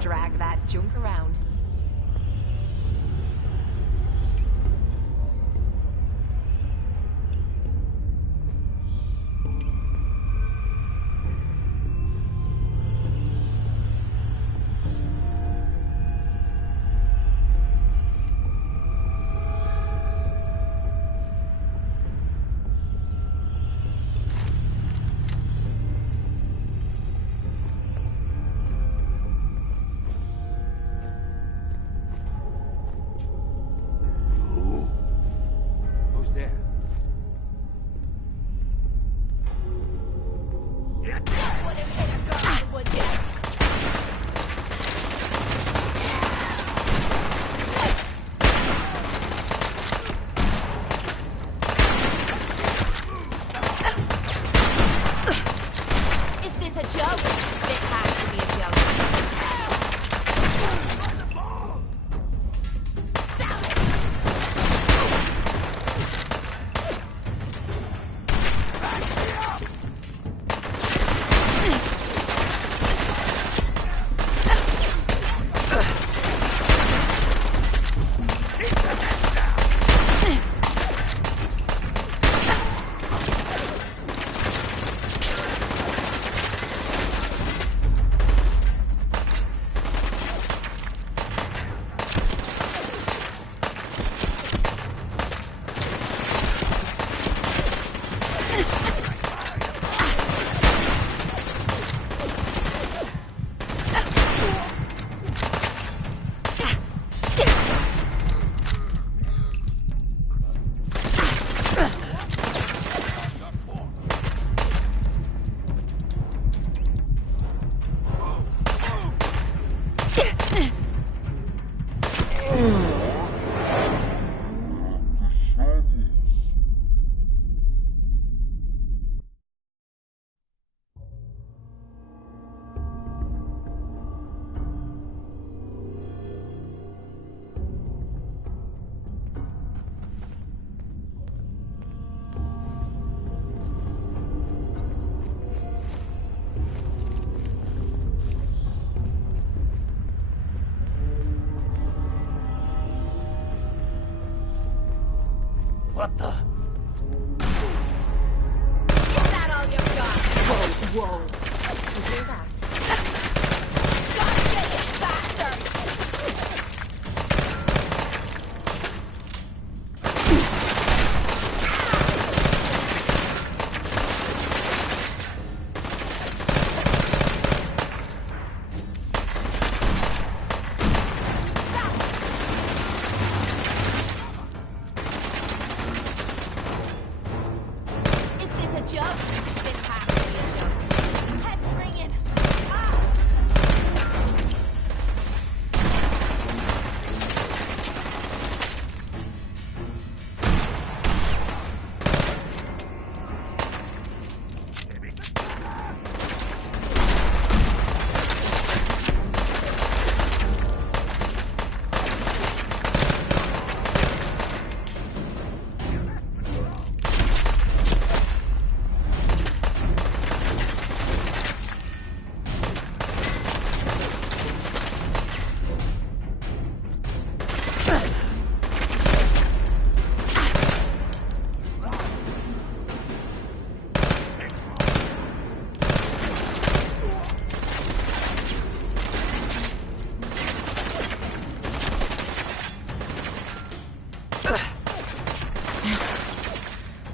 drag that junk around. What the? Is that all you've got? Whoa. You hear that? Gotta get it, bastard!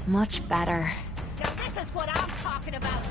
Much better. Now this is what I'm talking about.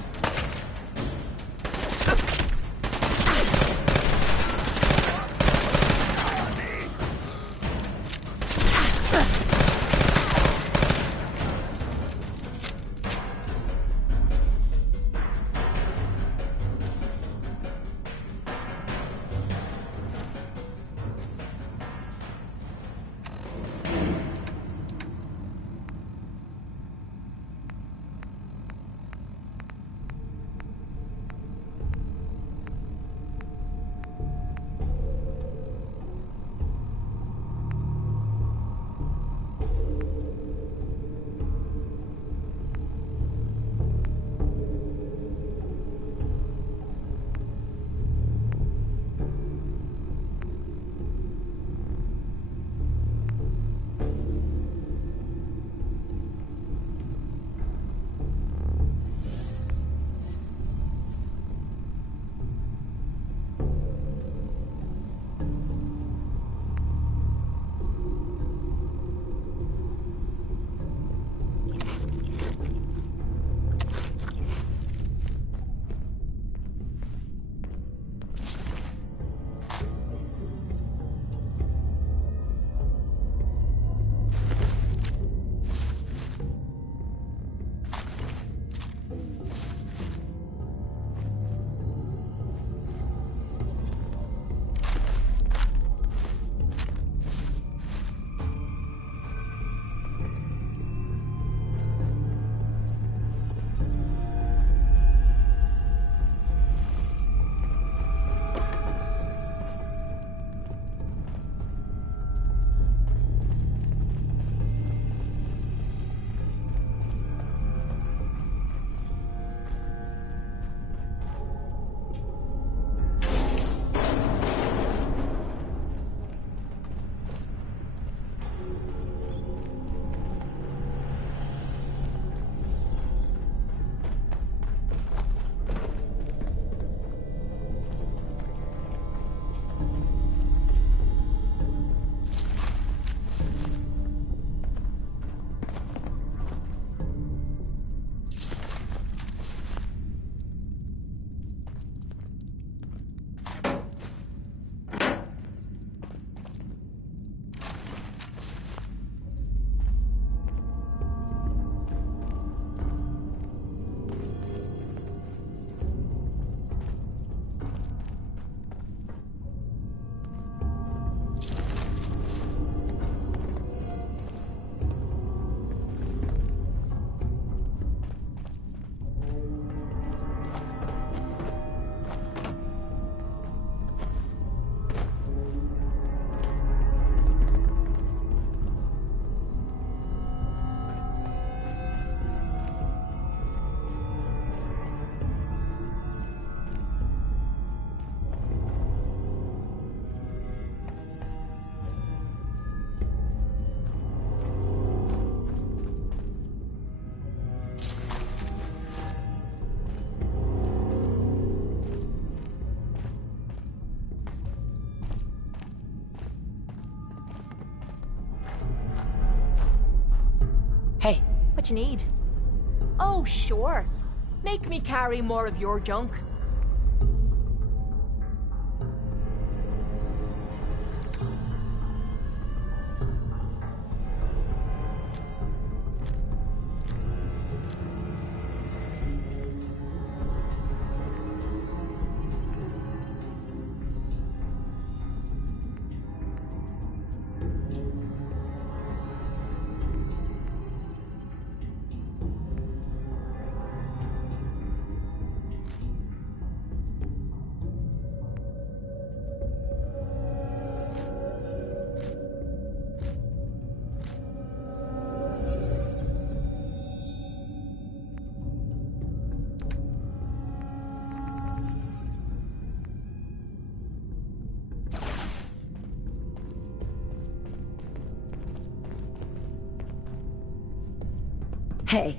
What you need? Oh, sure. Make me carry more of your junk. Hey.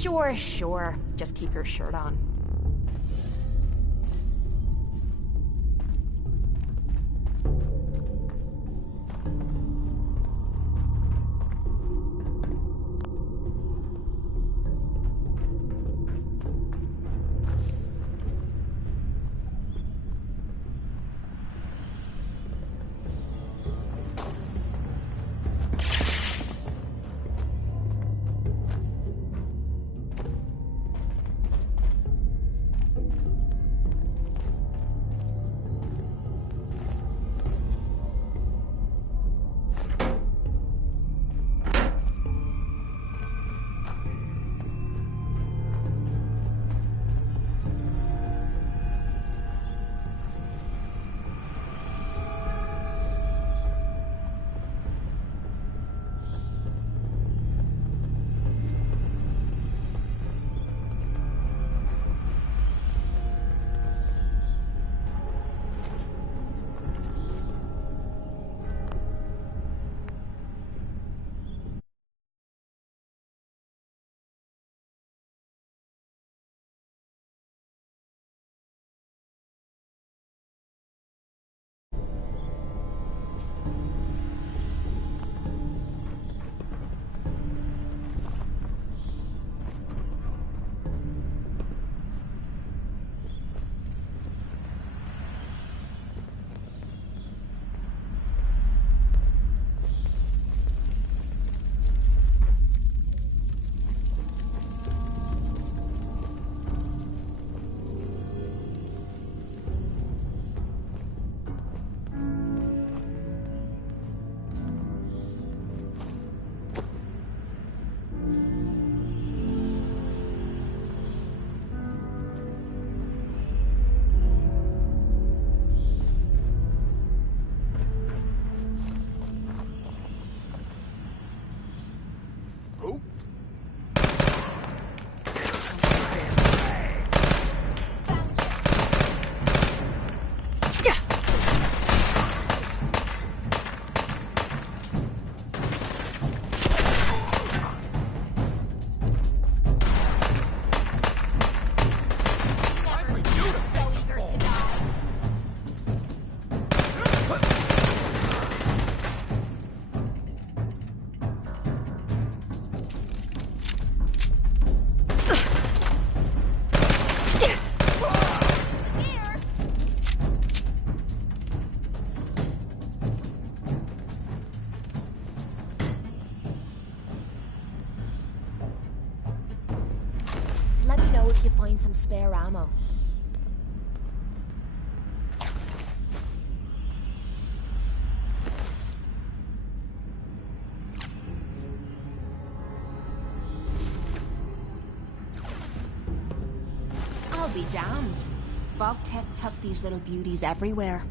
Sure, sure. Just keep your shirt on. If you find some spare ammo. I'll be damned. Fogtech took these little beauties everywhere.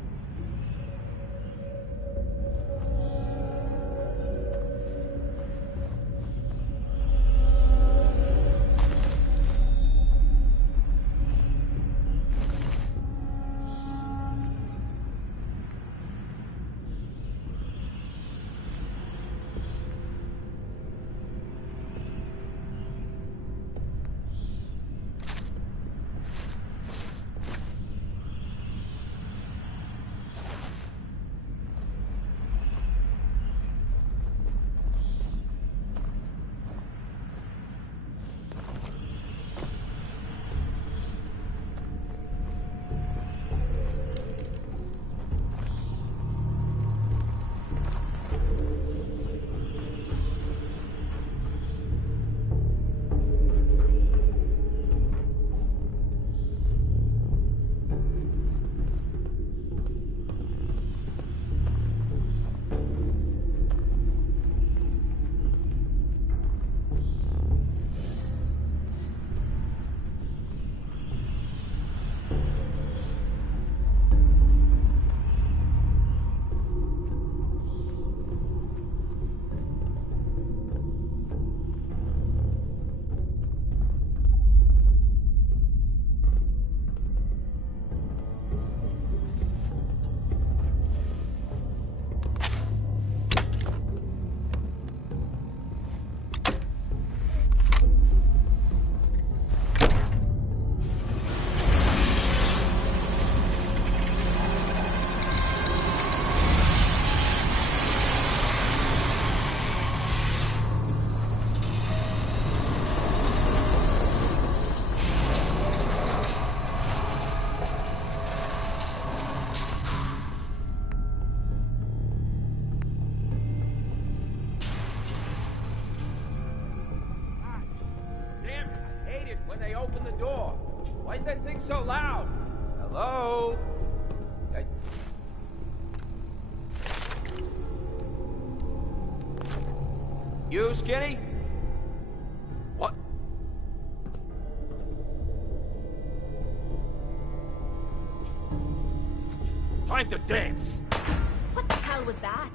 When they open the door. Why is that thing so loud? Hello? You, Skinny? What? Time to dance! What the hell was that?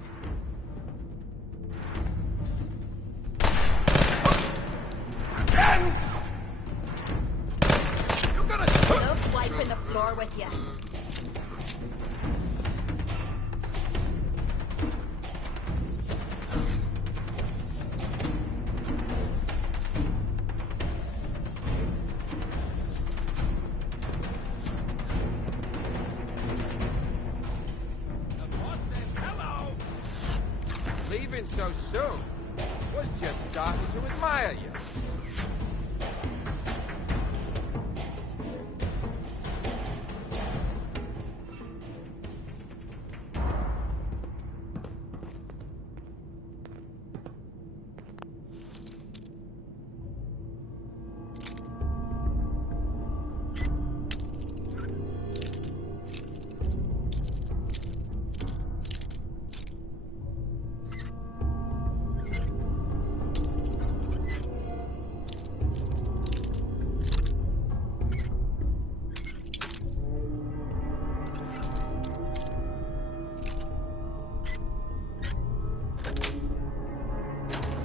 Again! You're gonna... No wiping the floor with you. Leaving so soon. Was just starting to admire you.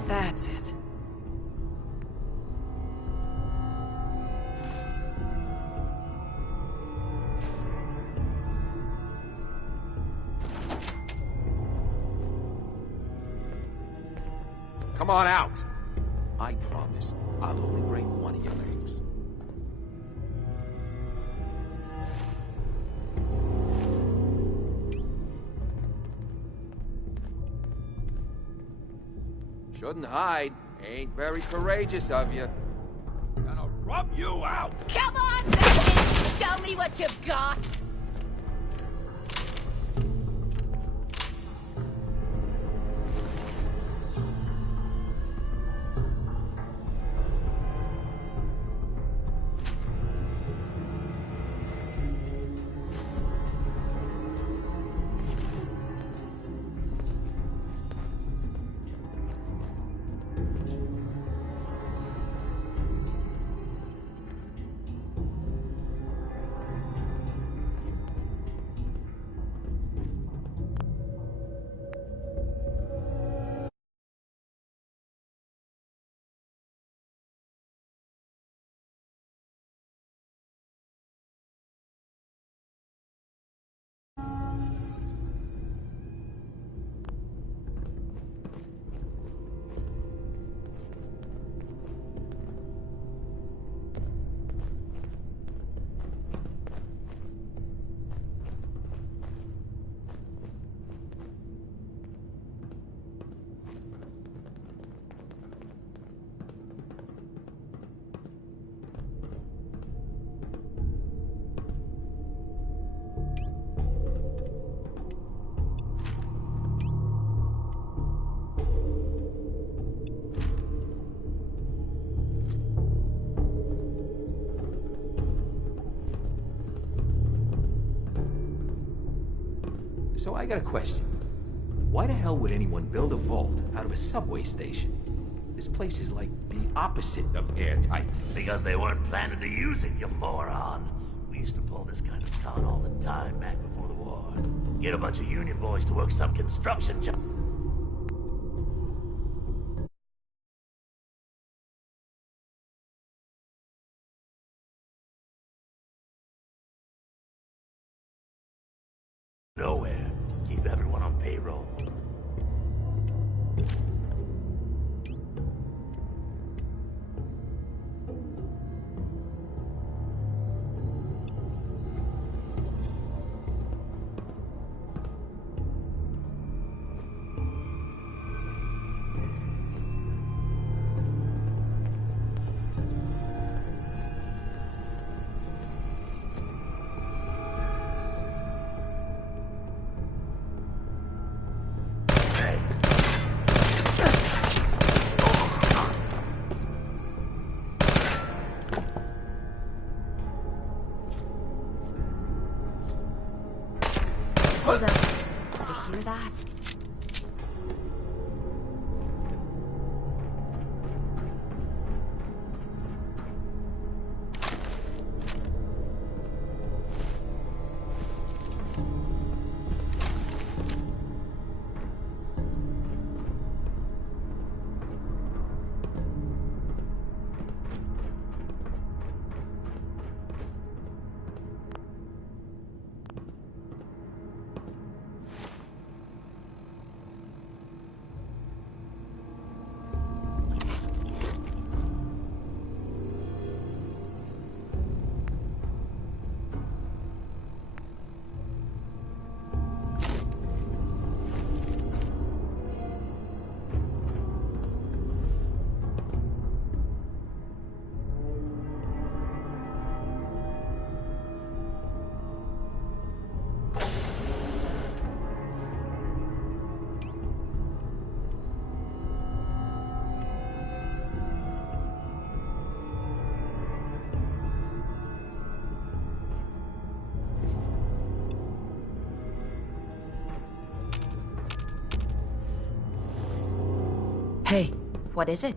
That's it. Come on out. I promise I'll only break one of your legs. Shouldn't hide. Ain't very courageous of you. Gonna rub you out! Come on, baby! Show me what you've got! So I got a question. Why the hell would anyone build a vault out of a subway station? This place is like the opposite of airtight. Because they weren't planning to use it, you moron. We used to pull this kind of con all the time back before the war. Get a bunch of union boys to work some construction job. Nowhere. Keep everyone on payroll. Hold up. Did you hear that? Hey, what is it?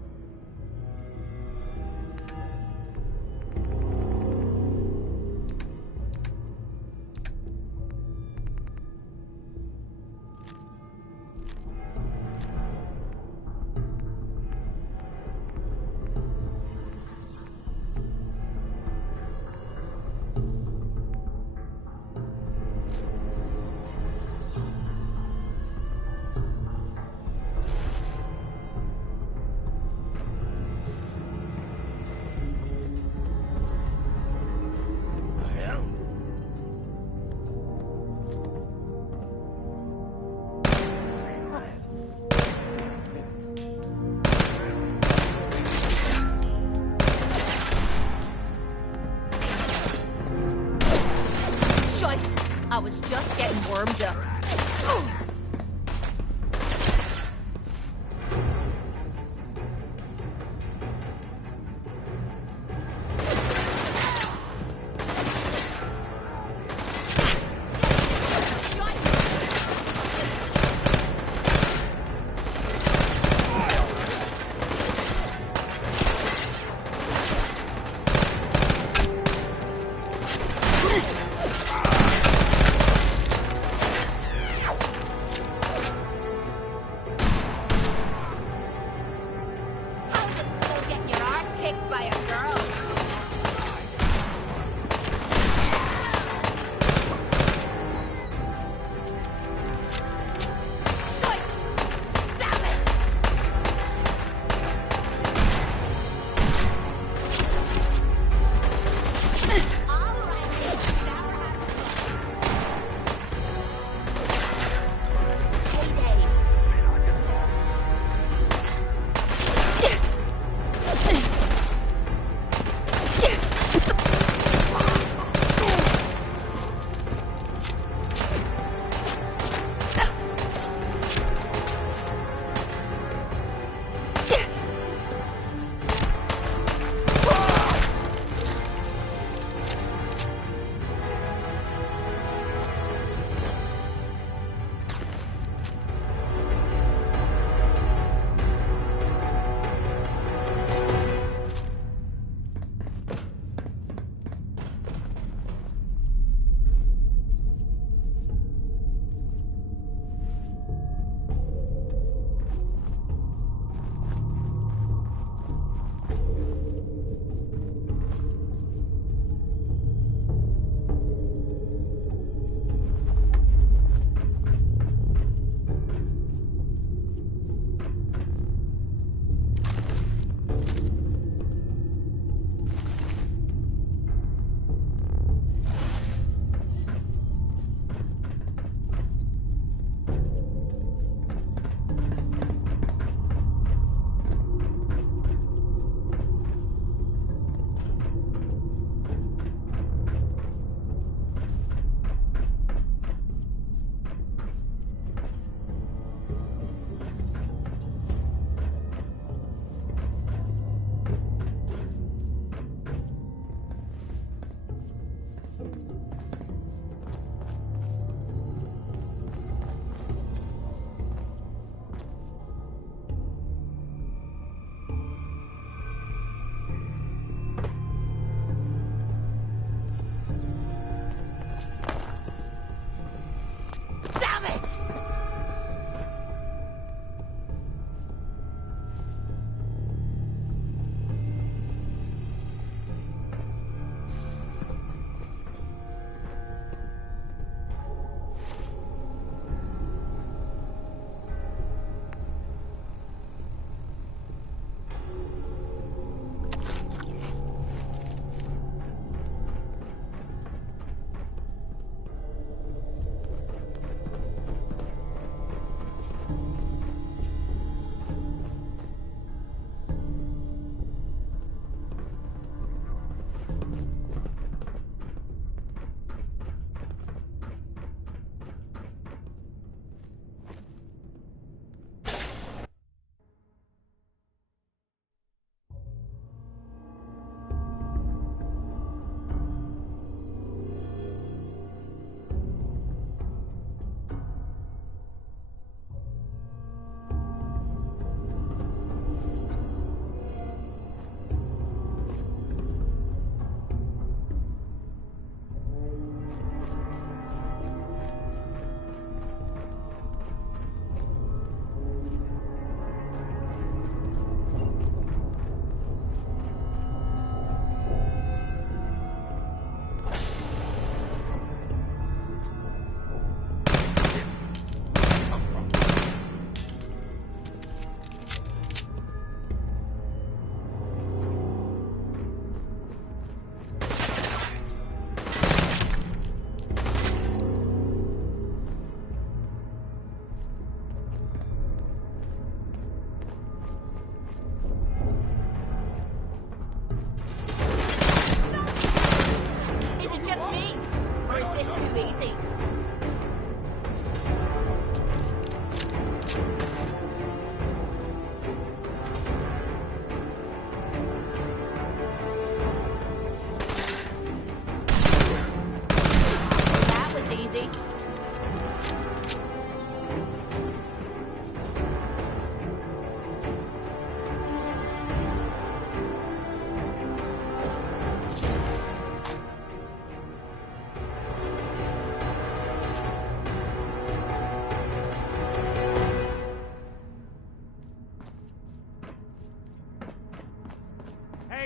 I was just getting warmed up.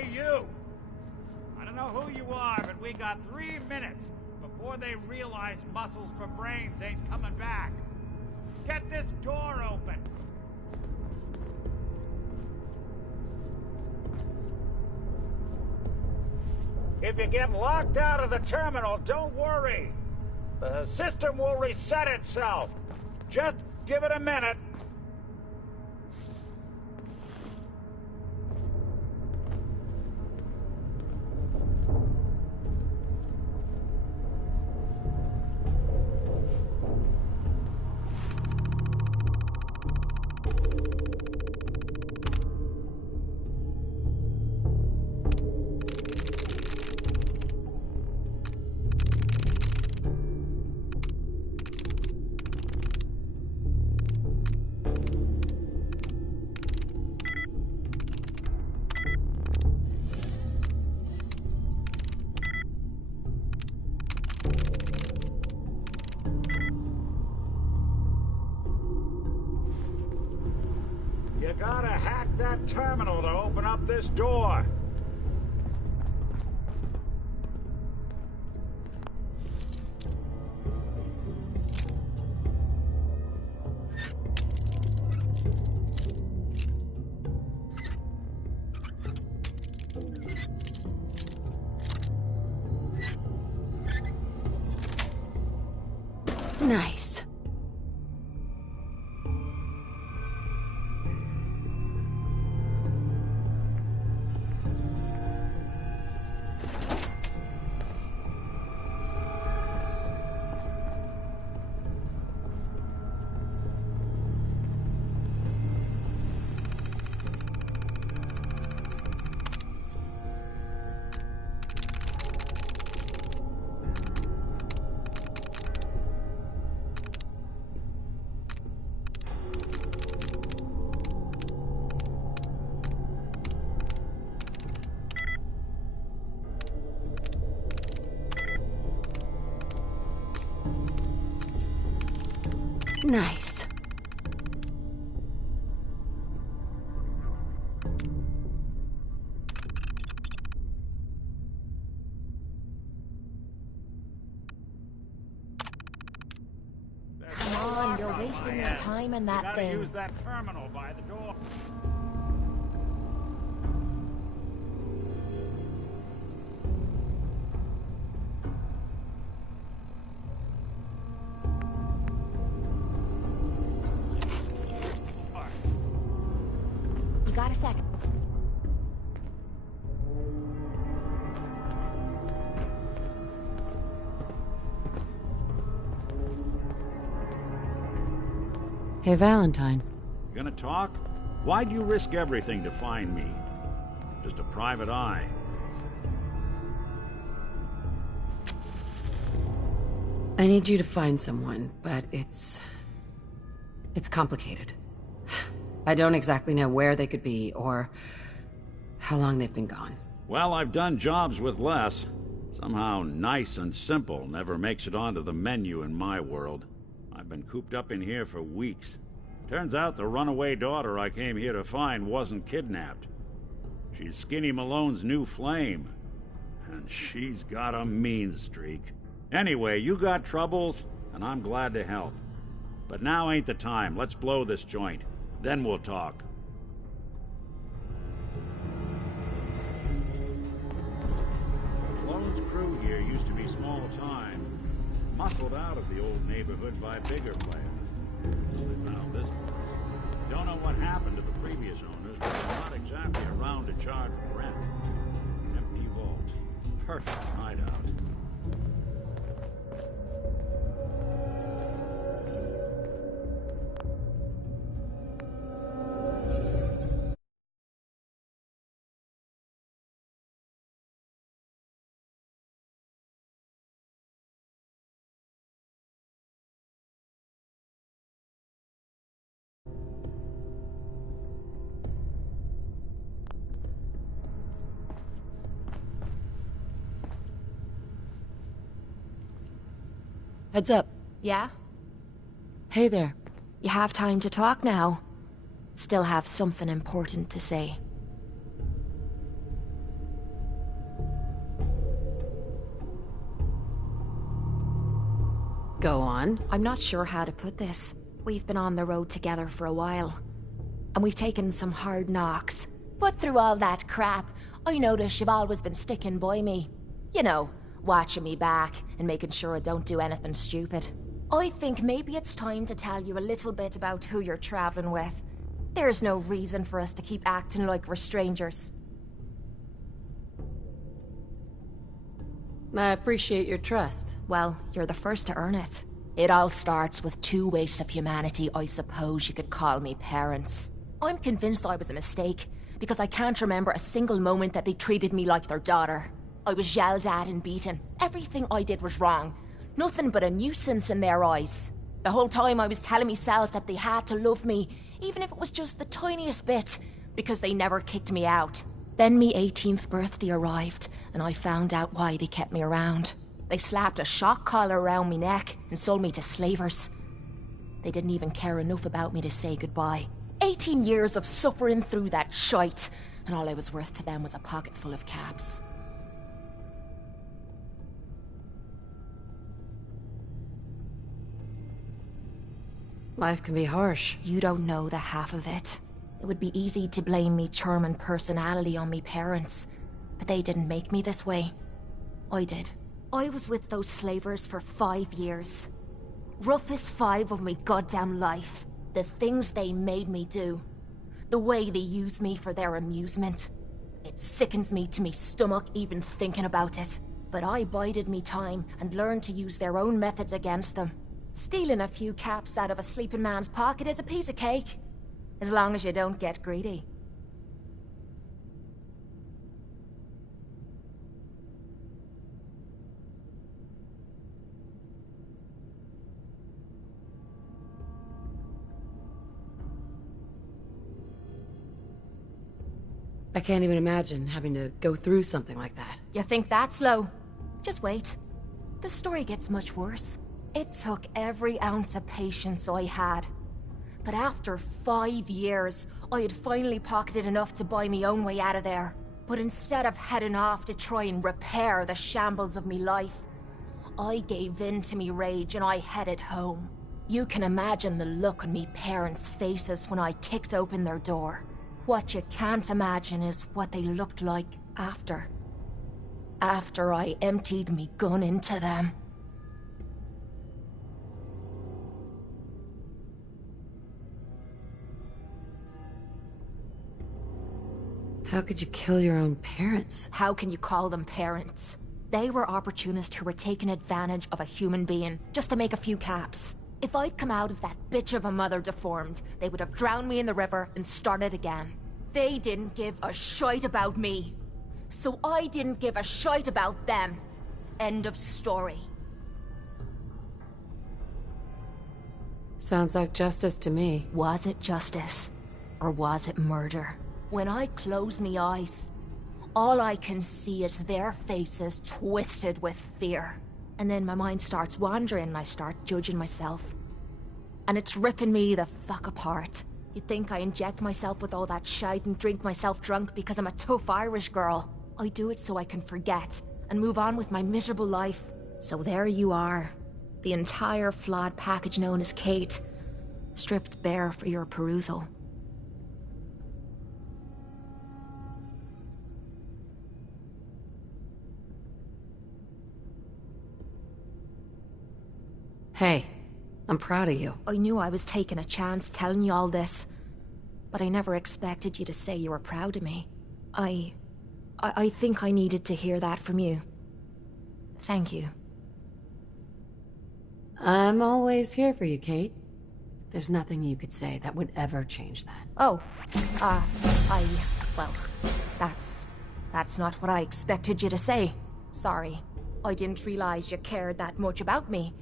Hey, you! I don't know who you are, but we got 3 minutes before they realize muscles for brains ain't coming back. Get this door open! If you get locked out of the terminal, don't worry. The system will reset itself. Just give it a minute. You gotta hack that terminal to open up this door. Nice. Nice. Come on, you're wasting your time in that gotta thing. use that terminal by the door. You got a second? Hey, Valentine. Gonna talk? Why'd you risk everything to find me? Just a private eye. I need you to find someone, but it's complicated. I don't exactly know where they could be, or how long they've been gone. Well, I've done jobs with less. Somehow nice and simple never makes it onto the menu in my world. I've been cooped up in here for weeks. Turns out the runaway daughter I came here to find wasn't kidnapped. She's Skinny Malone's new flame. And she's got a mean streak. Anyway, you got troubles, and I'm glad to help. But now ain't the time. Let's blow this joint. Then we'll talk. Malone's crew here used to be small time. Muscled out of the old neighborhood by bigger players. They found this place. Don't know what happened to the previous owners, but they're not exactly around to charge rent. Empty vault. Perfect hideout. Heads up. Yeah? Hey there. You have time to talk now. Still have something important to say. Go on. I'm not sure how to put this. We've been on the road together for a while. And we've taken some hard knocks. But through all that crap, I notice you've always been sticking by me. You know, watching me back and making sure I don't do anything stupid. I think maybe it's time to tell you a little bit about who you're traveling with. There's no reason for us to keep acting like we're strangers. I appreciate your trust. Well, you're the first to earn it. It all starts with two wastes of humanity I suppose you could call me parents. I'm convinced I was a mistake, because I can't remember a single moment that they treated me like their daughter. I was yelled at and beaten. Everything I did was wrong. Nothing but a nuisance in their eyes. The whole time I was telling myself that they had to love me, even if it was just the tiniest bit, because they never kicked me out. Then me 18th birthday arrived, and I found out why they kept me around. They slapped a shock collar around me neck and sold me to slavers. They didn't even care enough about me to say goodbye. 18 years of suffering through that shite, and all I was worth to them was a pocket full of caps. Life can be harsh. You don't know the half of it. It would be easy to blame me charming personality on me parents, but they didn't make me this way. I did. I was with those slavers for 5 years. Roughest 5 of me goddamn life. The things they made me do. The way they used me for their amusement. It sickens me to me stomach even thinking about it. But I bided me time and learned to use their own methods against them. Stealing a few caps out of a sleeping man's pocket is a piece of cake. As long as you don't get greedy. I can't even imagine having to go through something like that. You think that's low? Just wait. The story gets much worse. It took every ounce of patience I had. But after 5 years, I had finally pocketed enough to buy me own way out of there. But instead of heading off to try and repair the shambles of me life, I gave in to me rage and I headed home. You can imagine the look on me parents' faces when I kicked open their door. What you can't imagine is what they looked like after. After I emptied me gun into them. How could you kill your own parents? How can you call them parents? They were opportunists who were taking advantage of a human being just to make a few caps. If I'd come out of that bitch of a mother deformed, they would have drowned me in the river and started again. They didn't give a shite about me. So I didn't give a shite about them. End of story. Sounds like justice to me. Was it justice? Or was it murder? When I close me eyes, all I can see is their faces twisted with fear. And then my mind starts wandering and I start judging myself. And it's ripping me the fuck apart. You'd think I inject myself with all that shite and drink myself drunk because I'm a tough Irish girl. I do it so I can forget and move on with my miserable life. So there you are. The entire flawed package known as Kate. Stripped bare for your perusal. Hey, I'm proud of you. I knew I was taking a chance telling you all this, but I never expected you to say you were proud of me. I think I needed to hear that from you. Thank you. I'm always here for you, Kate. There's nothing you could say that would ever change that. Oh, well, that's not what I expected you to say. Sorry. I didn't realize you cared that much about me.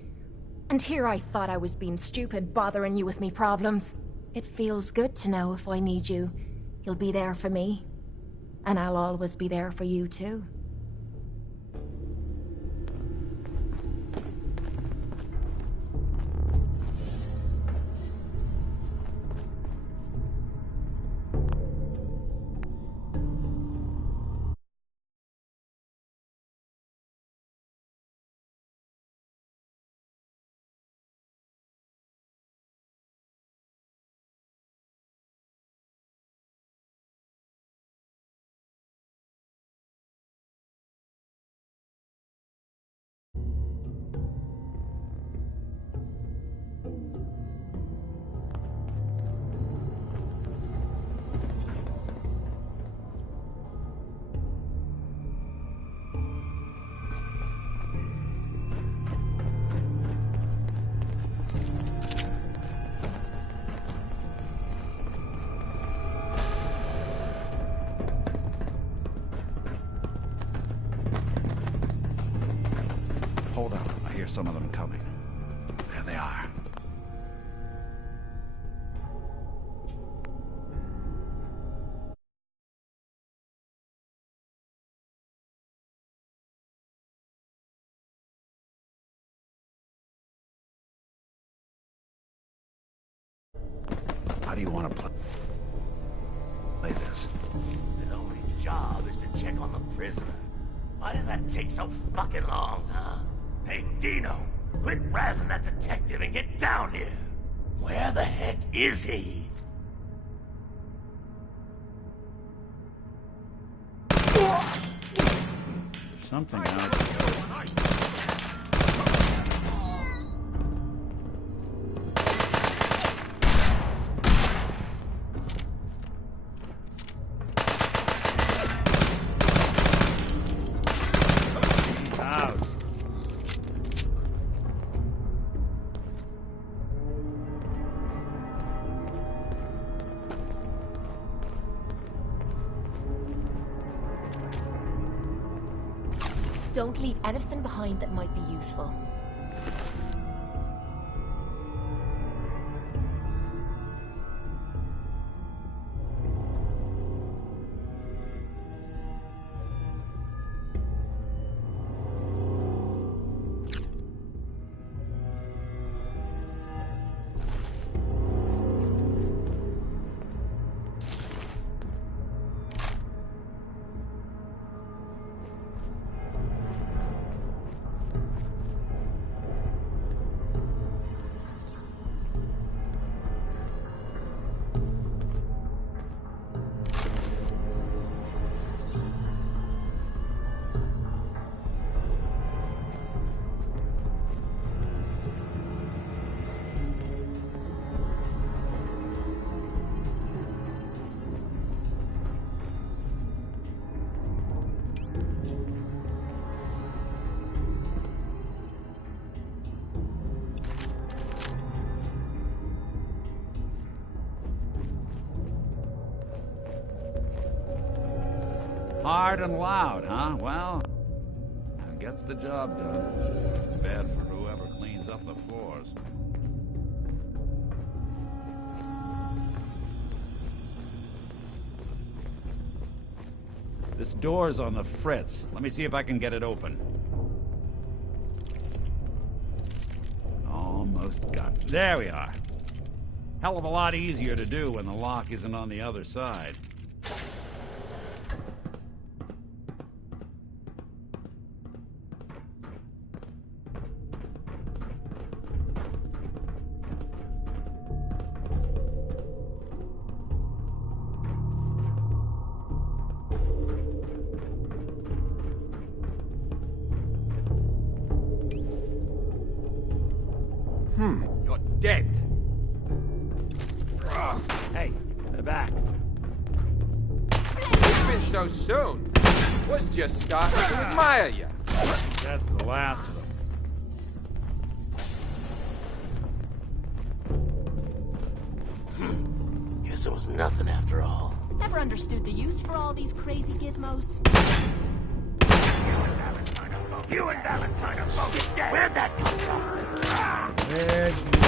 And here I thought I was being stupid, bothering you with me problems. It feels good to know if I need you, you'll be there for me. And I'll always be there for you too. Hold up. I hear some of them coming. There they are. How do you want to play this? His only job is to check on the prisoner. Why does that take so fucking long, huh? Hey, Dino, quit razzing that detective and get down here. Where the heck is he? There's something out there. Don't leave anything behind that might be useful. Hard and loud, huh? Well, gets the job done. Bad for whoever cleans up the floors. This door's on the fritz. Let me see if I can get it open. Almost got it. There we are. Hell of a lot easier to do when the lock isn't on the other side. You're dead. Hey, they're back. You've been so soon. Was just starting to admire you. That's the last of them. Guess it was nothing after all. Never understood the use for all these crazy gizmos. You and Valentine are both dead. Where'd that come from? Where'd you go?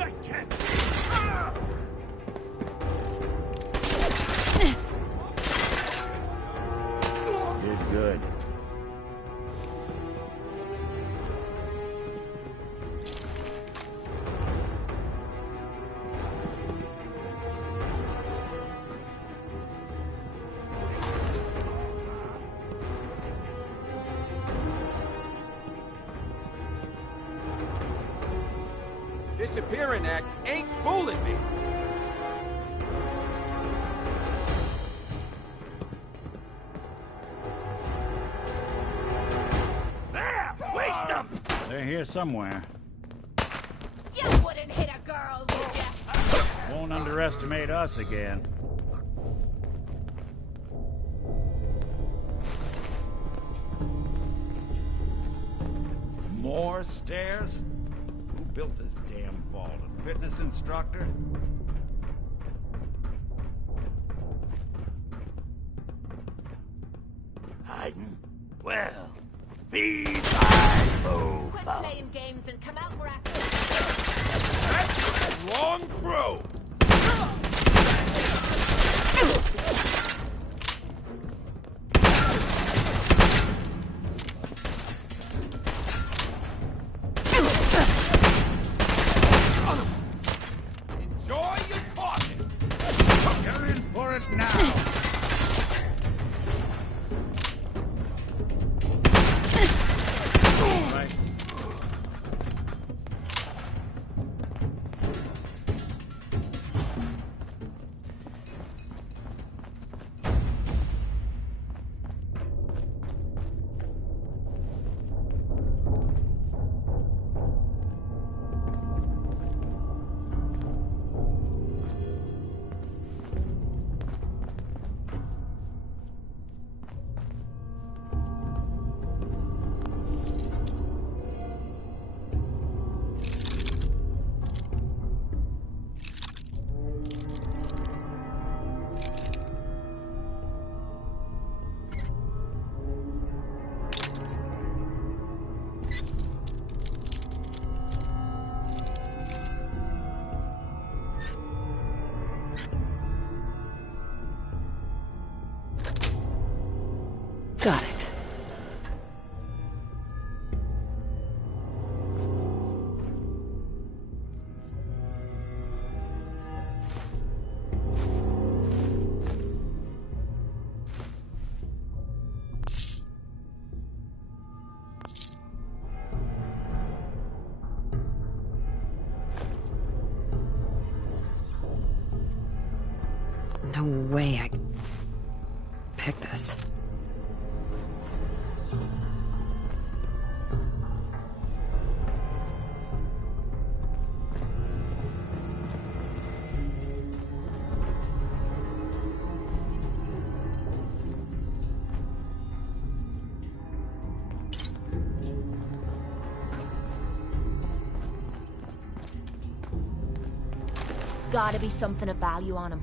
I can't Did good. Disappearing act ain't fooling me. There! Waste them! They're here somewhere. You wouldn't hit a girl, would ya? Won't underestimate us again. More stairs? Who built this damn vault? A fitness instructor? Well, feed my foe. Quit playing games and come out where I That's the wrong throw! Enjoy your talking! You're in for it now. Got it. No way I can pick this. Gotta be something of value on him.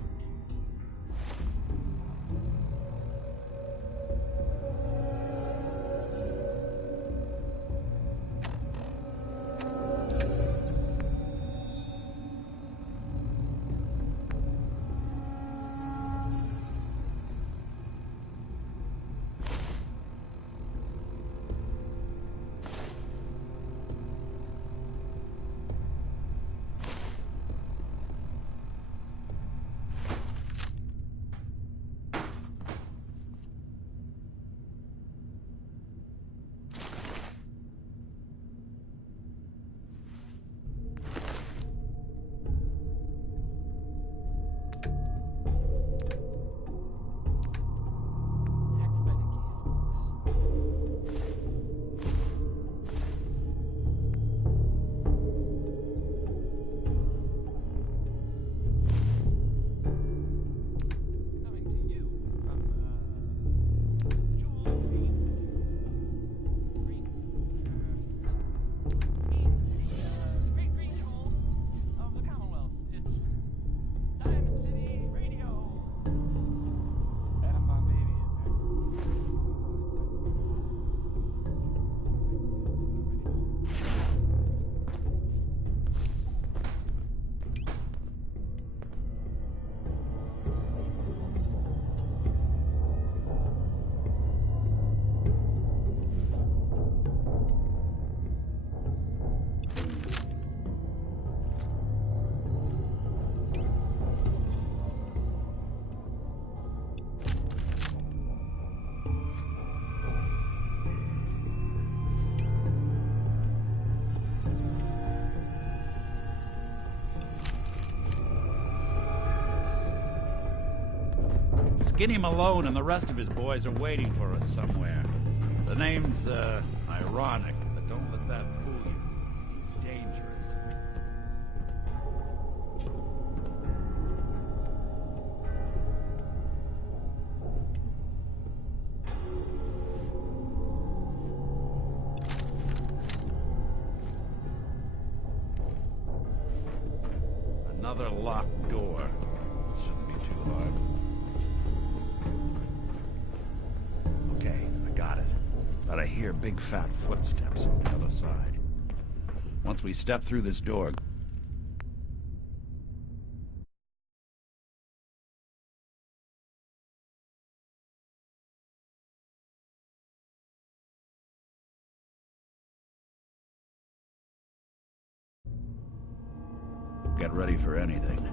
Skinny Malone and the rest of his boys are waiting for us somewhere. The name's, ironic, but don't let that fool you. He's dangerous. Another locked door. Shouldn't be too hard. Okay, I got it. But I hear big fat footsteps on the other side. Once we step through this door... Get ready for anything.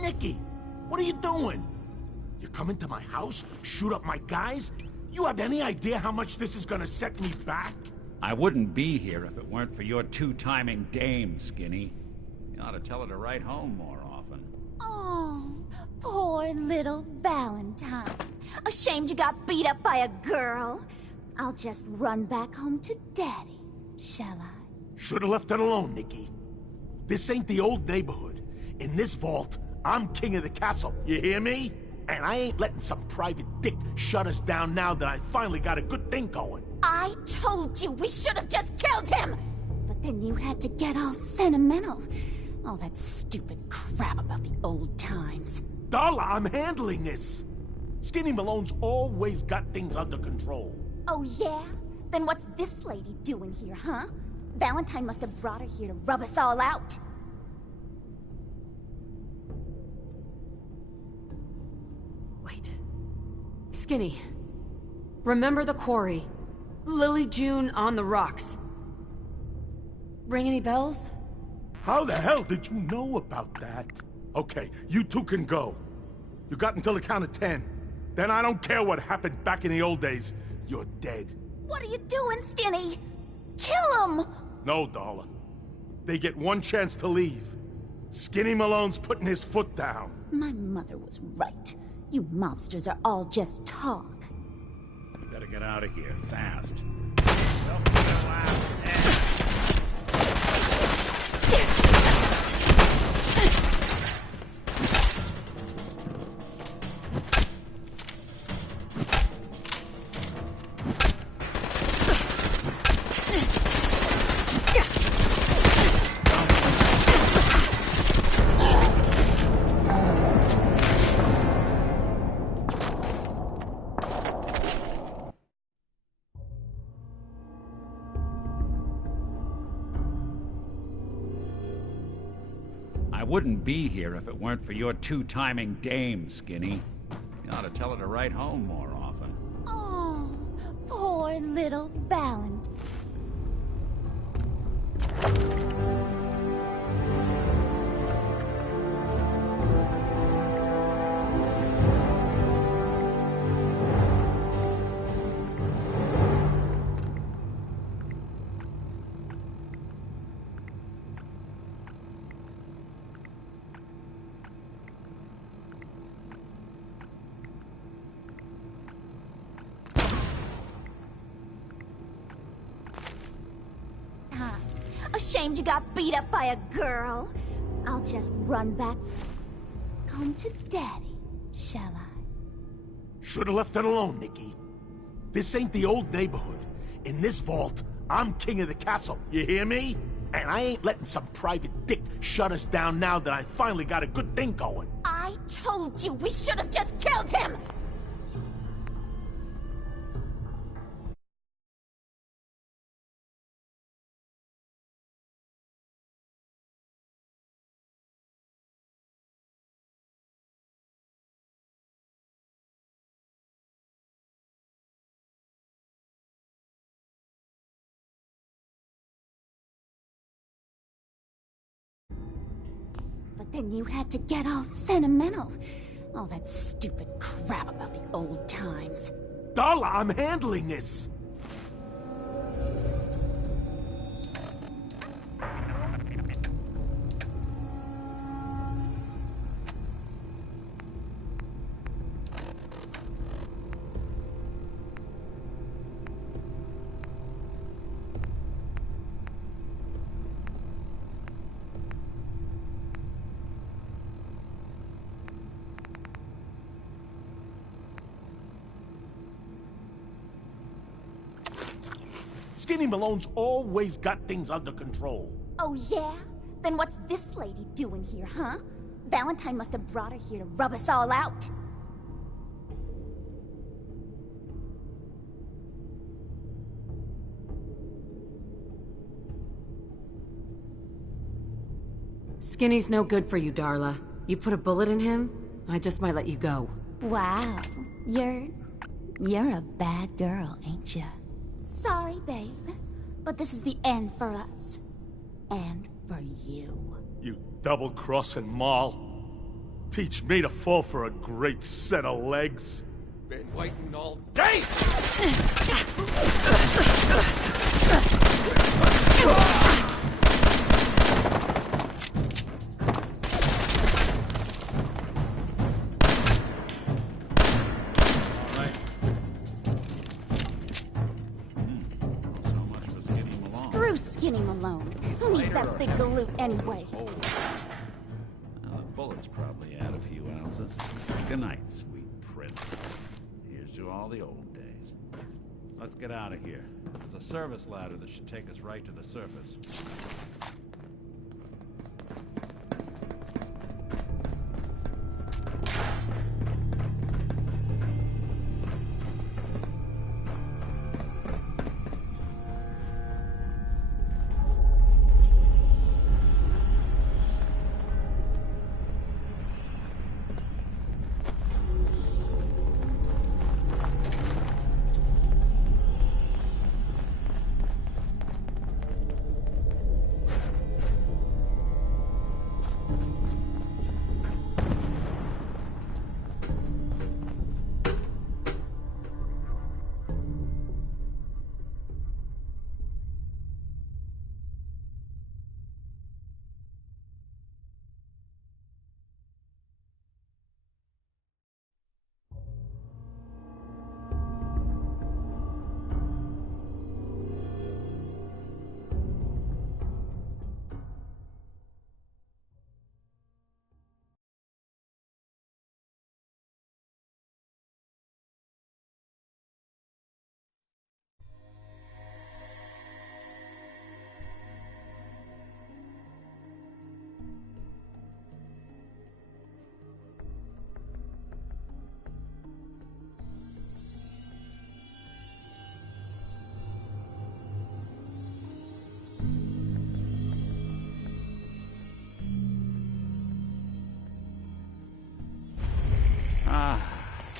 Nicky, what are you doing? You come into my house, shoot up my guys? You have any idea how much this is gonna set me back? I wouldn't be here if it weren't for your two-timing dame, Skinny. You ought to tell her to write home more often. Oh, poor little Valentine. Ashamed you got beat up by a girl. I'll just run back home to Daddy, shall I? Should've left it alone, Nicky. This ain't the old neighborhood. In this vault, I'm king of the castle, you hear me? And I ain't letting some private dick shut us down now that I finally got a good thing going. I told you we should have just killed him! But then you had to get all sentimental. All that stupid crap about the old times. Darla, I'm handling this. Skinny Malone's always got things under control. Oh yeah? Then what's this lady doing here, huh? Valentine must have brought her here to rub us all out. Wait. Skinny. Remember the quarry. Lily June on the rocks. Ring any bells? How the hell did you know about that? Okay, you two can go. You got until the count of 10. Then I don't care what happened back in the old days. You're dead. What are you doing, Skinny? Kill him! No, Darla. They get one chance to leave. Skinny Malone's putting his foot down. My mother was right. You mobsters are all just talk. We better get out of here, fast. I wouldn't be here if it weren't for your two-timing dame, Skinny. You ought to tell her to write home more often. Oh, poor little Valentine. Ashamed you got beat up by a girl? I'll just run back home to Daddy, shall I? Should've left it alone, Nikki. This ain't the old neighborhood. In this vault, I'm king of the castle, you hear me? And I ain't letting some private dick shut us down now that I finally got a good thing going. I told you we should have just killed him! But then you had to get all sentimental. All that stupid crap about the old times. Darla, I'm handling this! Skinny Malone's always got things under control. Oh yeah? Then what's this lady doing here, huh? Valentine must have brought her here to rub us all out. Skinny's no good for you, Darla. You put a bullet in him, I just might let you go. Wow. You're a bad girl, ain't ya? Sorry, babe. But this is the end for us. And for you. You double-crossing Maul. Teach me to fall for a great set of legs. Been waiting all day! Screw Skinny Malone. Who needs that big galoot anyway? Well, the bullets probably add a few ounces. Good night, sweet prince. Here's to all the old days. Let's get out of here. There's a service ladder that should take us right to the surface.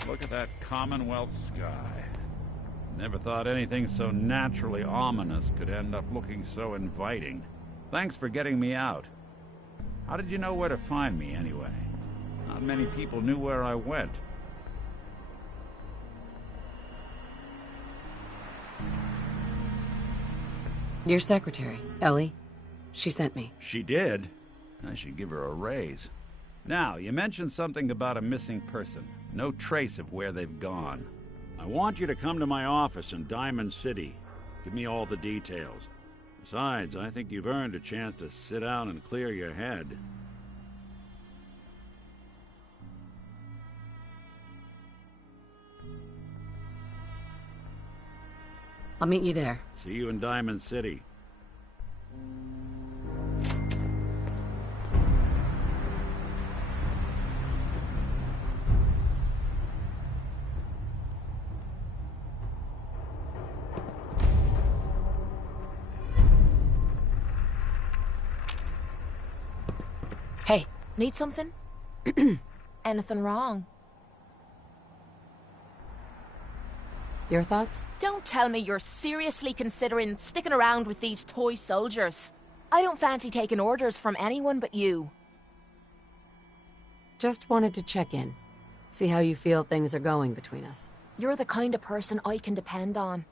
Look at that Commonwealth sky. Never thought anything so naturally ominous could end up looking so inviting. Thanks for getting me out. How did you know where to find me, anyway? Not many people knew where I went. Your secretary, Ellie. She sent me. She did? I should give her a raise. Now, you mentioned something about a missing person. No trace of where they've gone. I want you to come to my office in Diamond City. Give me all the details. Besides, I think you've earned a chance to sit down and clear your head. I'll meet you there. See you in Diamond City. Hey, need something? Anything wrong? Your thoughts? Don't tell me you're seriously considering sticking around with these toy soldiers. I don't fancy taking orders from anyone but you. Just wanted to check in. See how you feel things are going between us. You're the kind of person I can depend on.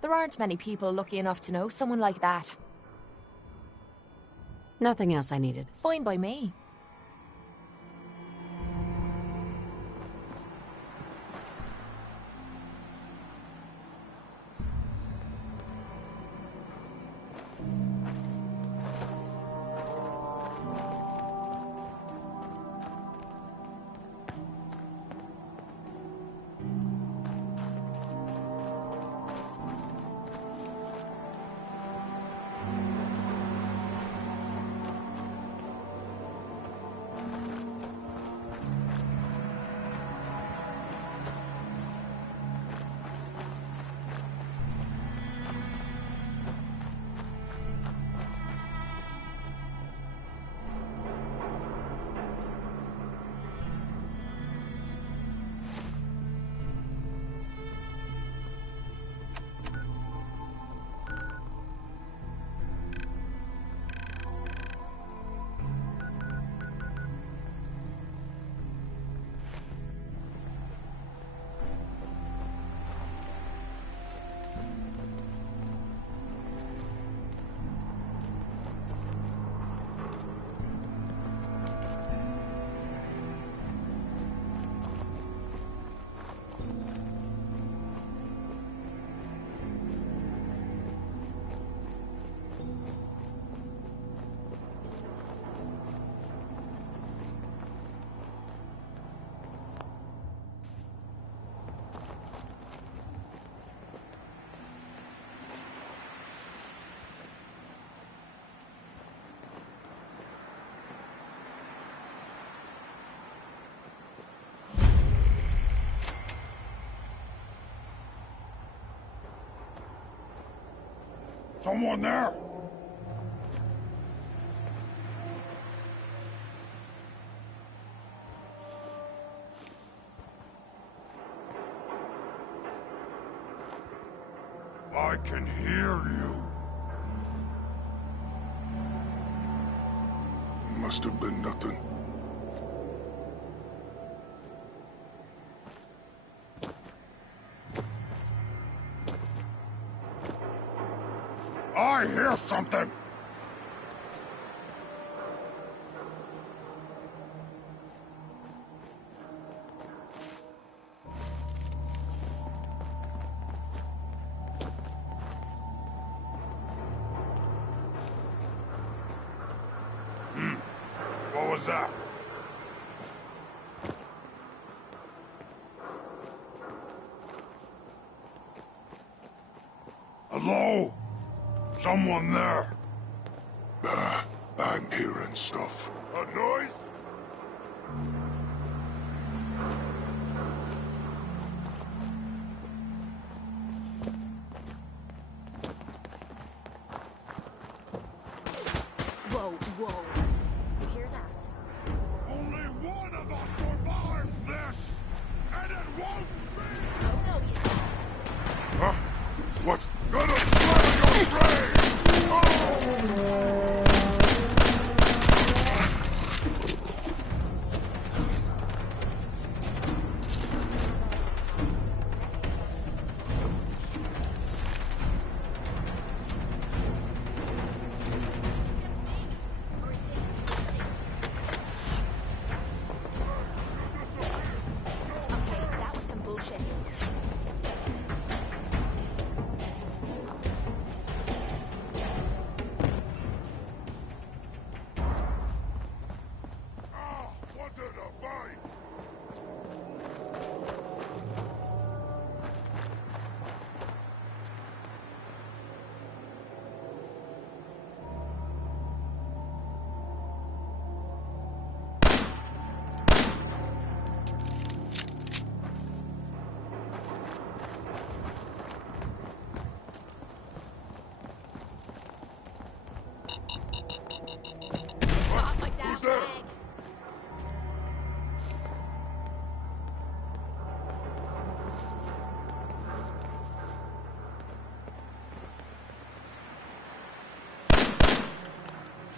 There aren't many people lucky enough to know someone like that. Nothing else I needed. Fine by me. Someone there? I can hear you. Must have been nothing. I hear something! What was that? Hello? Someone there? I'm hearing stuff. A noise? Whoa, whoa. You hear that? Only one of us survives this! And it won't be! Oh, no, you don't. Huh? What's gonna smell your brain? Oh! Okay, that was some bullshit.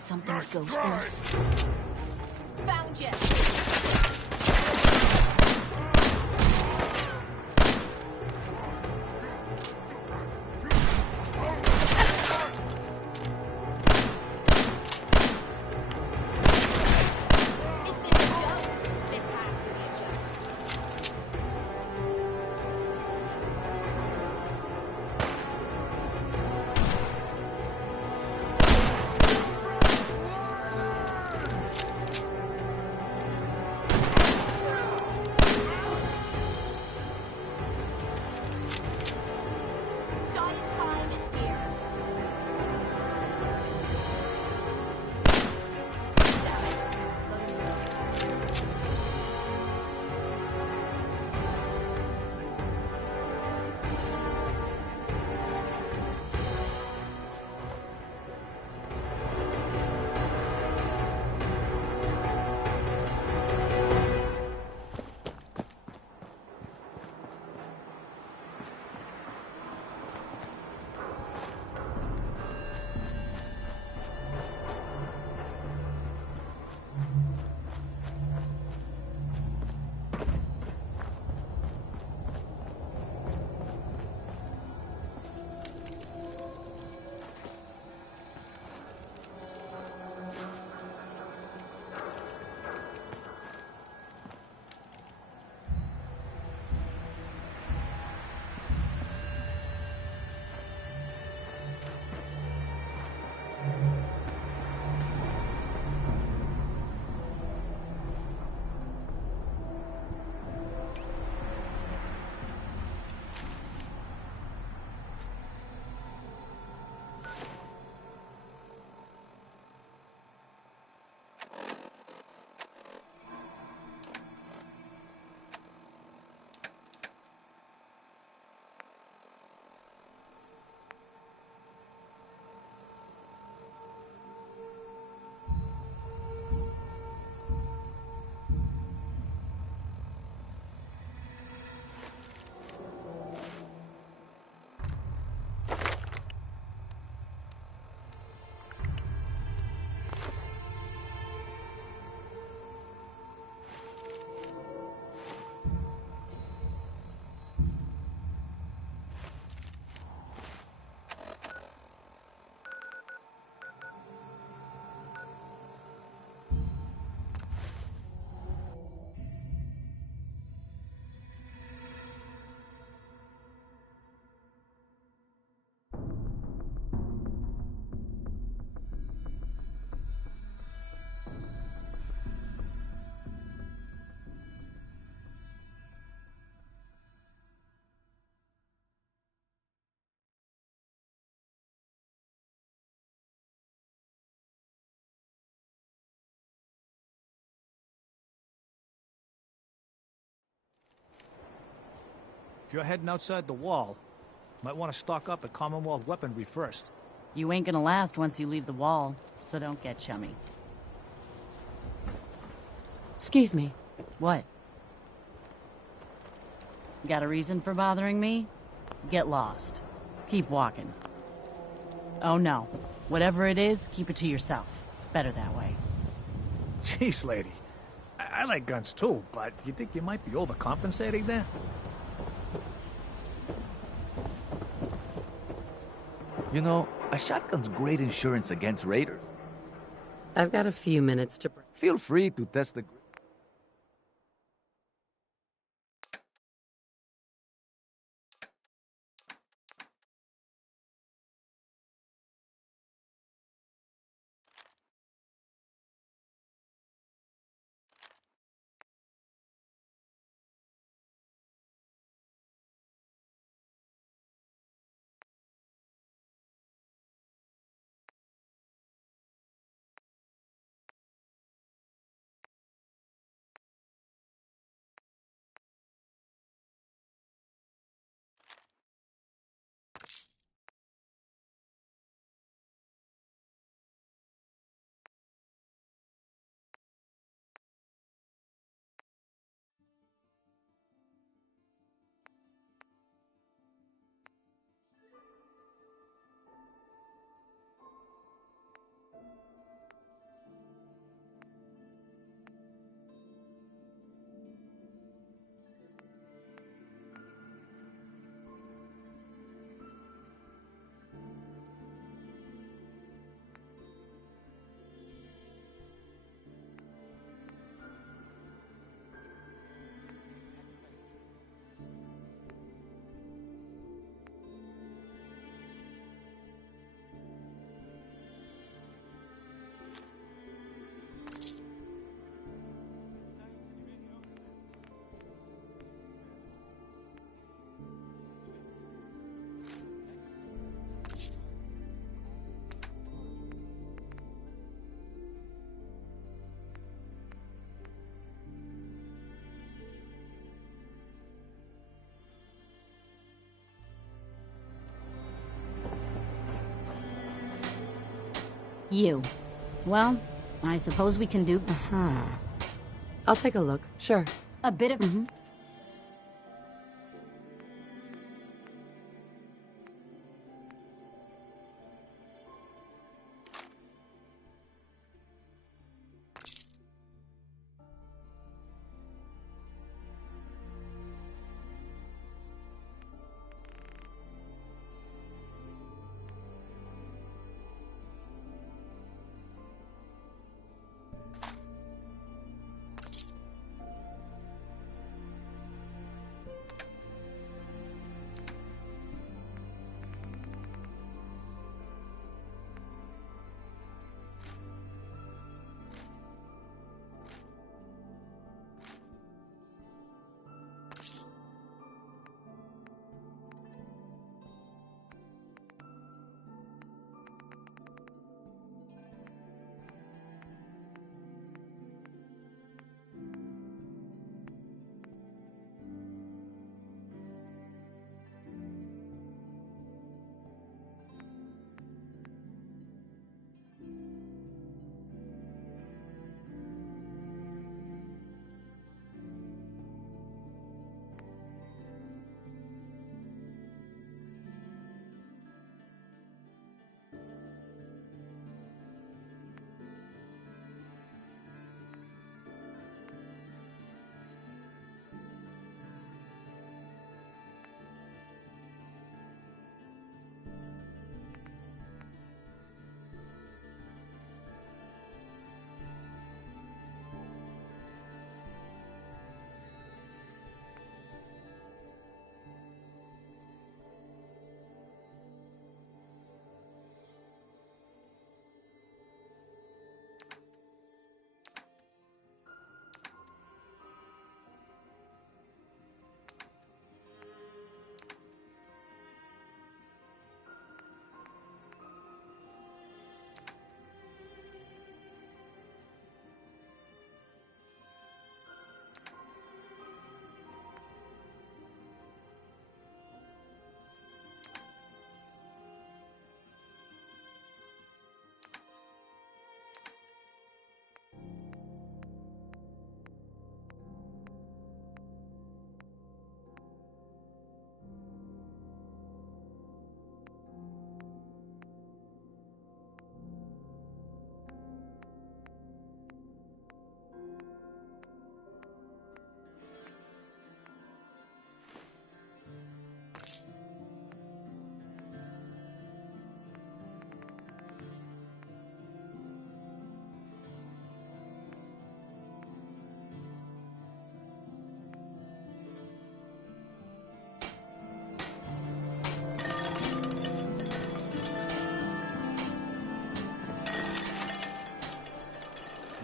Something's ghosting us. Found you. Is this a joke? This has to be a joke. Dying time is here. Damn it. Loading roads. If you're heading outside the wall, might want to stock up at Commonwealth weaponry first. You ain't gonna last once you leave the wall, so don't get chummy. Excuse me. What? Got a reason for bothering me? Get lost. Keep walking. Oh no. Whatever it is, keep it to yourself. Better that way. Jeez, lady. I like guns too, but you think you might be overcompensating there? You know, a shotgun's great insurance against raiders. I've got a few minutes to... Feel free to test the... You. Well, I suppose we can do... I'll take a look, sure. A bit of...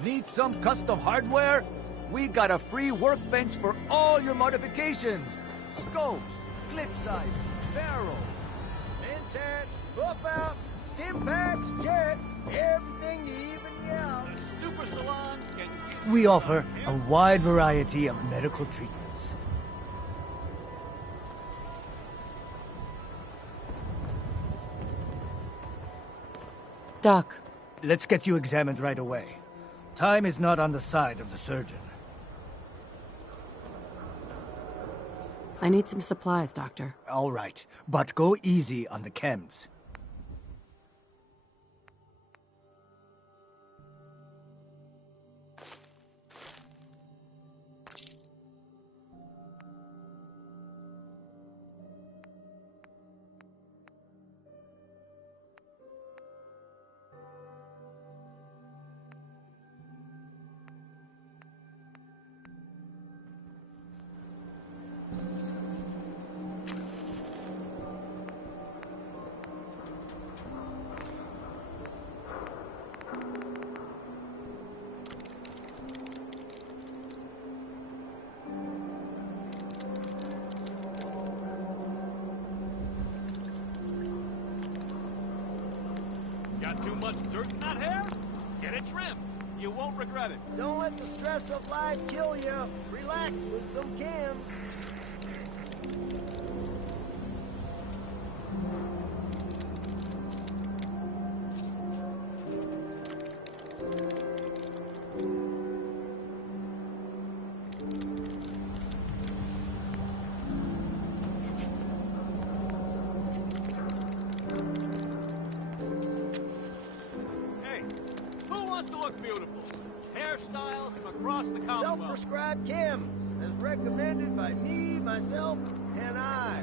Need some custom hardware? We got a free workbench for all your modifications. Scopes, clip size, barrels. Mentats, buff out, stim packs, jet, everything to even you out. The Super Salon can get... We offer a wide variety of medical treatments. Doc. Let's get you examined right away. Time is not on the side of the surgeon. I need some supplies, Doctor. All right, but go easy on the chems. Got too much dirt in that hair? Get it trimmed. You won't regret it. Don't let the stress of life kill you. Relax with some chems. wants to look beautiful. Hairstyles from across the Commonwealth. Self-prescribed chems, as recommended by me, myself, and I.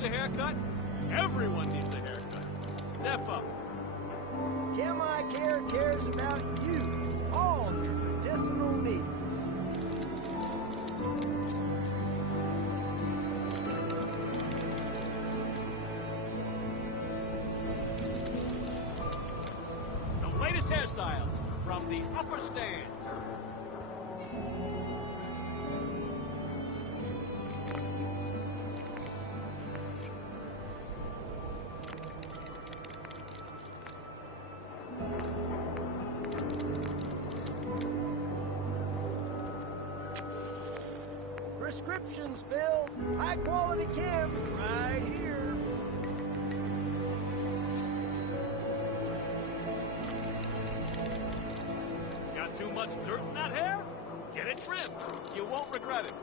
A haircut? Everyone needs a haircut. Step up. Chemi Care cares about you, all your medicinal needs. The latest hairstyles from the upper stands. Prescriptions filled, high quality chems right here. Got too much dirt in that hair? Get it trimmed. You won't regret it.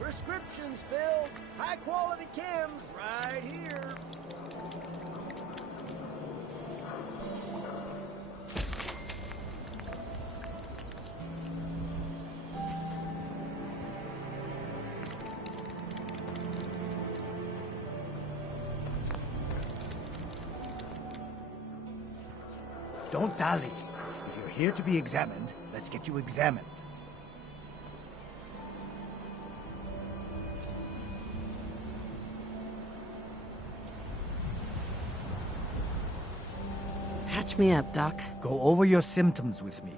Prescriptions filled, high quality chems right here. Don't dally. If you're here to be examined, let's get you examined. Patch me up, Doc. Go over your symptoms with me.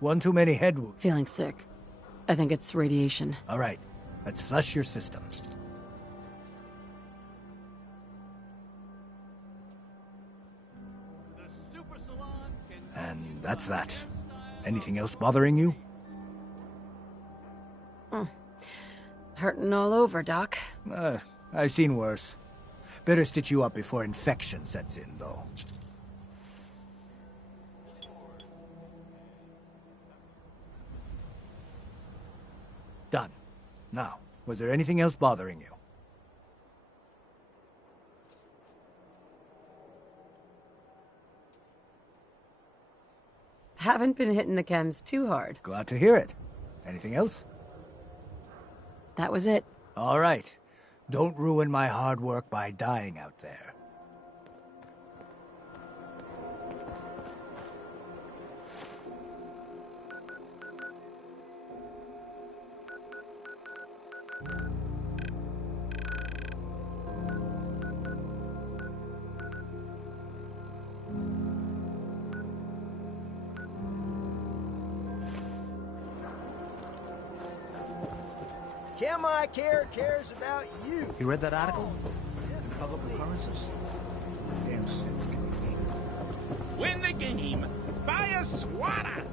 One too many head wounds. Feeling sick. I think it's radiation. All right, let's flush your system. And that's that. Anything else bothering you? Hurting all over, Doc. I've seen worse. Better stitch you up before infection sets in, though. Done. Now, was there anything else bothering you? Haven't been hitting the chems too hard. Glad to hear it. Anything else? That was it. All right. Don't ruin my hard work by dying out there. Chemi Care cares about you. You read that article? In Public Occurrences? Damn sense can be made. Win the game! Buy a swatter!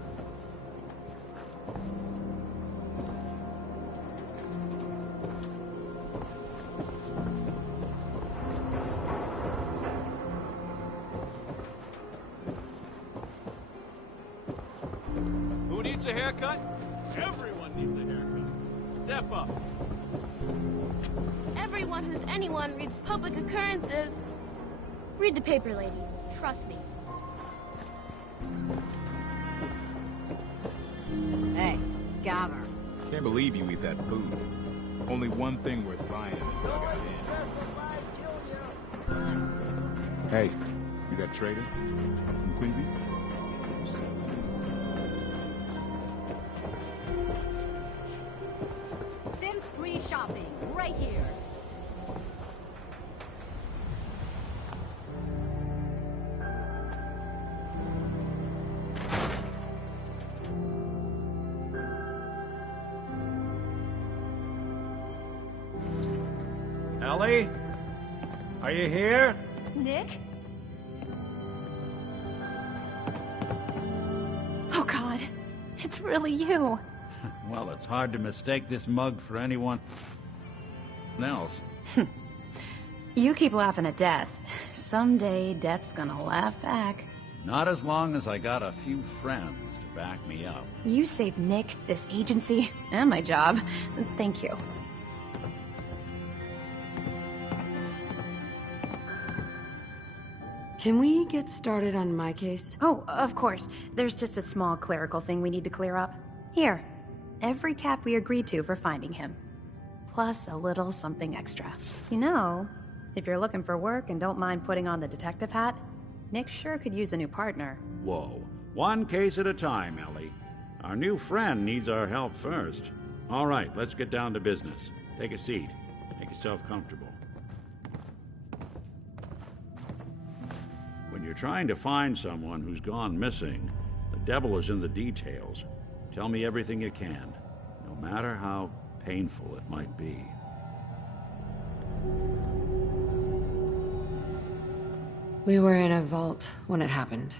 Who needs a haircut? Everyone needs a haircut. Step up. Everyone who's anyone reads Public Occurrences. Read the paper, lady. Trust me. Hey, Scaver. Can't believe you eat that food. Only one thing worth buying in the dugout. Hey, you got Trader? From Quincy? Synth free shopping, right here. Ellie? Are you here? Nick? Oh God, it's really you. Well, it's hard to mistake this mug for anyone else. You keep laughing at death. Someday, death's gonna laugh back. Not as long as I got a few friends to back me up. You saved Nick, this agency, And my job. Thank you. Can we get started on my case? Oh, of course. There's just a small clerical thing we need to clear up. Here, every cap we agreed to for finding him. Plus a little something extra. You know, if you're looking for work and don't mind putting on the detective hat, Nick sure could use a new partner. Whoa. One case at a time, Ellie. Our new friend needs our help first. All right, let's get down to business. Take a seat. Make yourself comfortable. When you're trying to find someone who's gone missing, the devil is in the details. Tell me everything you can, no matter how painful it might be. We were in a vault when it happened.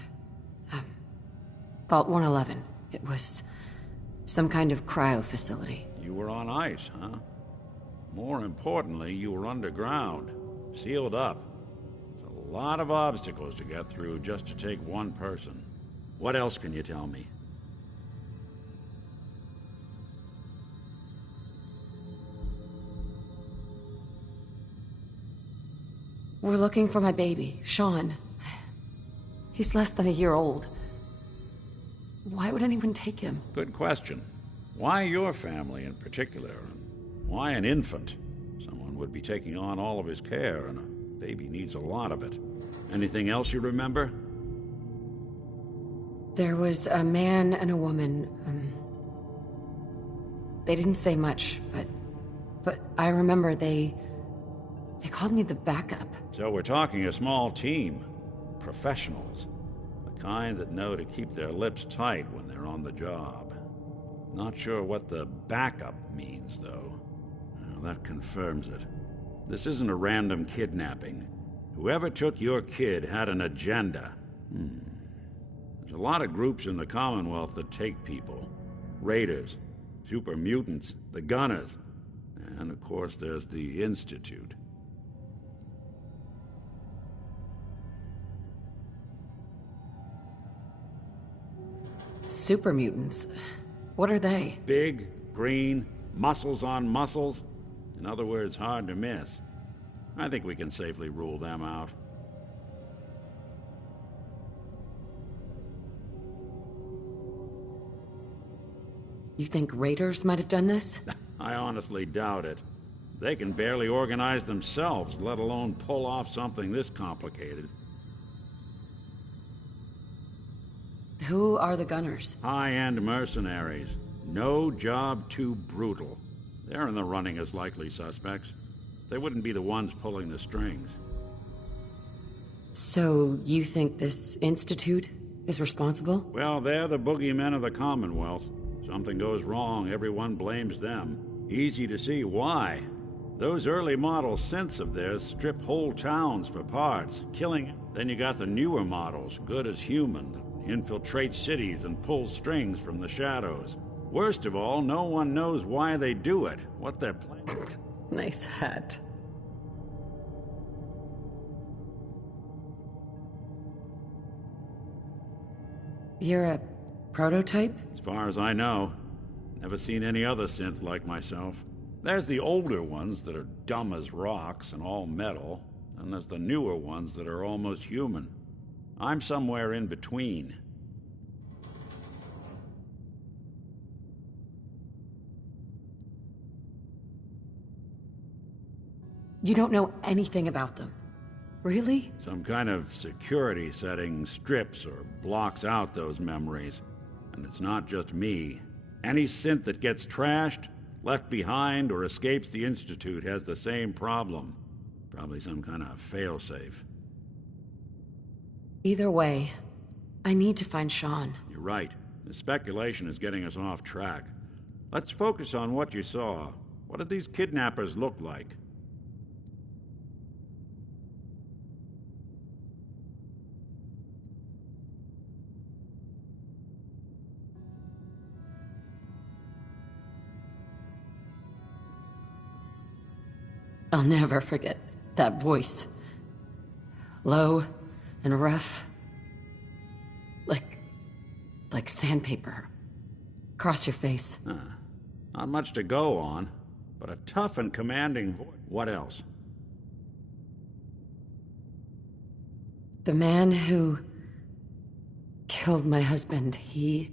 Vault 111. It was some kind of cryo facility. You were on ice, huh? More importantly, you were underground, sealed up. There's a lot of obstacles to get through just to take one person. What else can you tell me? We're looking for my baby, Sean. He's less than a year old. Why would anyone take him? Good question. Why your family in particular? And why an infant? Someone would be taking on all of his care, and a baby needs a lot of it. Anything else you remember? There was a man and a woman. They didn't say much, but I remember they called me the backup. So we're talking a small team. Professionals. The kind that know to keep their lips tight when they're on the job. Not sure what the backup means, though. Well, that confirms it. This isn't a random kidnapping. Whoever took your kid had an agenda. There's a lot of groups in the Commonwealth that take people. Raiders, super mutants, the Gunners, and of course there's the Institute. Super mutants. What are they? Big, green, muscles on muscles. In other words, hard to miss. I think we can safely rule them out. You think raiders might have done this? I honestly doubt it. They can barely organize themselves, let alone pull off something this complicated. Who are the Gunners? High-end mercenaries. No job too brutal. They're in the running as likely suspects. They wouldn't be the ones pulling the strings. So, you think this Institute is responsible? Well, they're the boogeymen of the Commonwealth. Something goes wrong, everyone blames them. Easy to see why. Those early model synths of theirs strip whole towns for parts, killing it. Then you got the newer models, good as human, that infiltrate cities and pull strings from the shadows. Worst of all, no one knows why they do it, what they're planning. Nice hat. You're a prototype? As far as I know. Never seen any other synth like myself. There's the older ones that are dumb as rocks and all metal, and there's the newer ones that are almost human. I'm somewhere in between. You don't know anything about them. Really? Some kind of security setting strips or blocks out those memories. And it's not just me. Any synth that gets trashed, left behind, or escapes the Institute has the same problem. Probably some kind of failsafe. Either way, I need to find Sean. You're right. The speculation is getting us off track. Let's focus on what you saw. What did these kidnappers look like? I'll never forget that voice. Low and rough. Like sandpaper. Across your face. Not much to go on, but a tough and commanding voice. What else? The man who killed my husband, he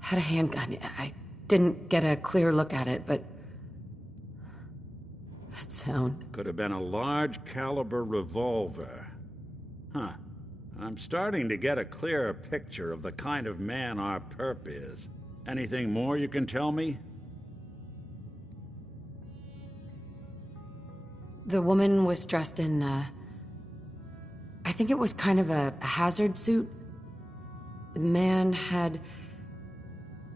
had a handgun. I didn't get a clear look at it, but that sound. Could have been a large caliber revolver. Huh. I'm starting to get a clearer picture of the kind of man our perp is. Anything more you can tell me? The woman was dressed in, I think it was kind of a hazard suit. The man had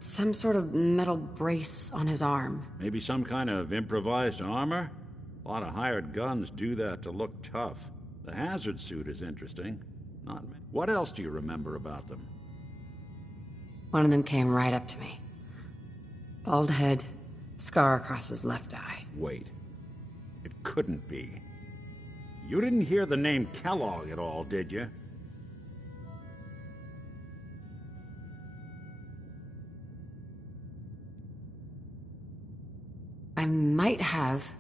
some sort of metal brace on his arm. Maybe some kind of improvised armor? A lot of hired guns do that to look tough. The hazard suit is interesting. Not me. What else do you remember about them? One of them came right up to me. Bald head, scar across his left eye. Wait. It couldn't be. You didn't hear the name Kellogg at all, did you? I might have.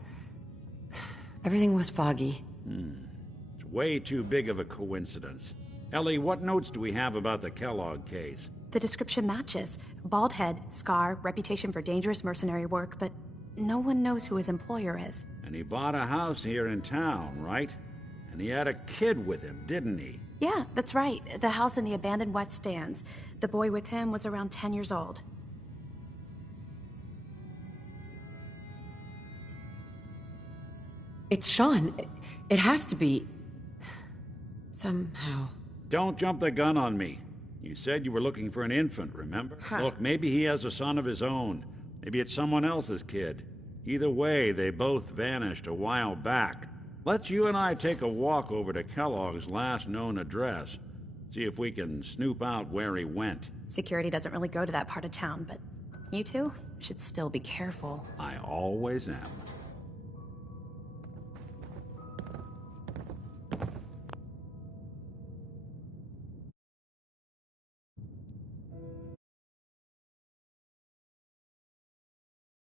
Everything was foggy. It's way too big of a coincidence. Ellie, what notes do we have about the Kellogg case? The description matches. Bald head, scar, reputation for dangerous mercenary work, but no one knows who his employer is. And he bought a house here in town, right? And he had a kid with him, didn't he? Yeah, that's right. The house in the abandoned West Stands. The boy with him was around 10 years old. It's Sean. It has to be. Somehow. Don't jump the gun on me. You said you were looking for an infant, remember? Look, maybe he has a son of his own. Maybe it's someone else's kid. Either way, they both vanished a while back. Let's you and I take a walk over to Kellogg's last known address. See if we can snoop out where he went. Security doesn't really go to that part of town, but you two should still be careful. I always am.